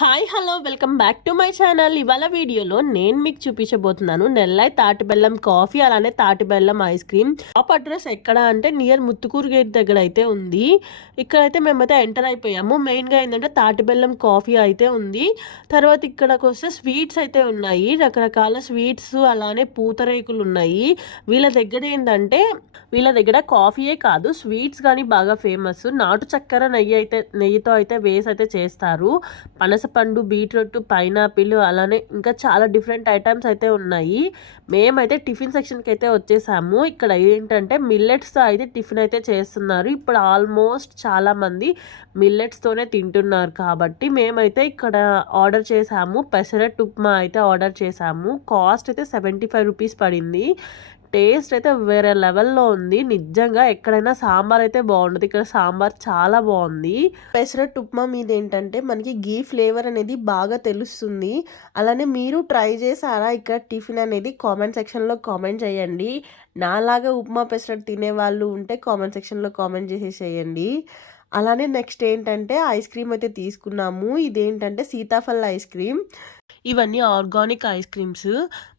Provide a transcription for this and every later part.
Hi hello welcome back to my channel. ఇవాళ వీడియోలో నేను మీకు చూపించబోతున్నాను నెల్లై తాటిబెల్లం కాఫీ అలానే తాటిబెల్లం ఐస్ క్రీమ్. టాప్ అడ్రస్ ఎక్కడ అంటే నియర్ ముత్తుకూరు గేట్ దగ్గర అయితే ఉంది. ఇక్కడైతే మేమైతే ఎంటర్ అయిపోయాము. మెయిన్గా ఏంటంటే తాటిబెల్లం కాఫీ అయితే ఉంది. తర్వాత ఇక్కడకు వస్తే స్వీట్స్ అయితే ఉన్నాయి. రకరకాల స్వీట్స్ అలానే పూతరేకులు ఉన్నాయి. వీళ్ళ దగ్గర ఏంటంటే వీళ్ళ దగ్గర కాఫీయే కాదు స్వీట్స్ కానీ బాగా ఫేమస్. నాటు చక్కెర నెయ్యి అయితే నెయ్యితో అయితే వేసి అయితే చేస్తారు. పనస పండు బీట్రూట్ పైనాపిల్ అలానే ఇంకా చాలా డిఫరెంట్ ఐటమ్స్ అయితే ఉన్నాయి. మేమైతే టిఫిన్ సెక్షన్కి అయితే వచ్చేసాము. ఇక్కడ ఏంటంటే మిల్లెట్స్తో అయితే టిఫిన్ అయితే చేస్తున్నారు. ఇప్పుడు ఆల్మోస్ట్ చాలామంది మిల్లెట్స్తోనే తింటున్నారు కాబట్టి మేమైతే ఇక్కడ ఆర్డర్ చేసాము. పెసరట్ ఉప్మా అయితే ఆర్డర్ చేసాము. కాస్ట్ అయితే సెవెంటీ ఫైవ్ రూపీస్ పడింది. టేస్ట్ అయితే వేరే లెవెల్లో ఉంది. నిజంగా ఎక్కడైనా సాంబార్ అయితే బాగుంటుంది. ఇక్కడ సాంబార్ చాలా బాగుంది. పెసరట్ ఉప్మా మీద ఏంటంటే మనకి గీ ఫ్లేవర్ అనేది బాగా తెలుస్తుంది. అలానే మీరు ట్రై చేసారా ఇక్కడ టిఫిన్ అనేది కామెంట్ సెక్షన్లో కామెంట్ చేయండి. నాలాగా ఉప్మా పెసరట్ తినే వాళ్ళు ఉంటే కామెంట్ సెక్షన్లో కామెంట్ చేసేసేయండి. అలానే నెక్స్ట్ ఏంటంటే ఐస్ క్రీమ్ అయితే తీసుకున్నాము. ఇదేంటంటే సీతాఫల్ ఐస్ క్రీమ్. ఇవన్నీ ఆర్గానిక్ ఐస్ క్రీమ్స్.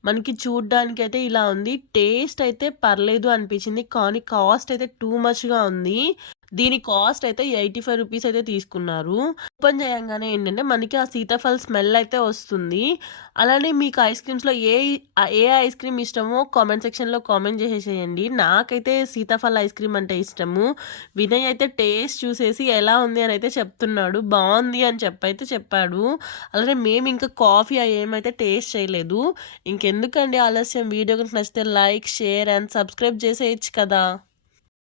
మనకి చూడ్డానికి అయితే ఇలా ఉంది. టేస్ట్ అయితే పర్లేదు అనిపించింది. కానీ కాస్ట్ అయితే టూ మచ్గా ఉంది. దీని కాస్ట్ అయితే ఎయిటీ ఫైవ్ రూపీస్ అయితే తీసుకున్నారు. ఓపెన్ చేయంగానే ఏంటంటే మనకి ఆ సీతాఫల్ స్మెల్ అయితే వస్తుంది. అలానే మీకు ఐస్ క్రీమ్స్లో ఏ ఏ ఐస్ క్రీమ్ ఇష్టమో కామెంట్ సెక్షన్లో కామెంట్ చేసేసేయండి. నాకైతే సీతాఫల్ ఐస్ క్రీమ్ అంటే ఇష్టము. వినయ్ అయితే టేస్ట్ చూసేసి ఎలా ఉంది అని అయితే చెప్తున్నాడు. బాగుంది అని చెప్పైతే చెప్పాడు. అలానే మేము ఇంకా కాఫీ ఏమైతే టేస్ట్ చేయలేదు. ఇంకెందుకండి ఆలస్యం? వీడియో నచ్చితే లైక్ షేర్ అండ్ సబ్స్క్రైబ్ చేసేయచ్చు కదా.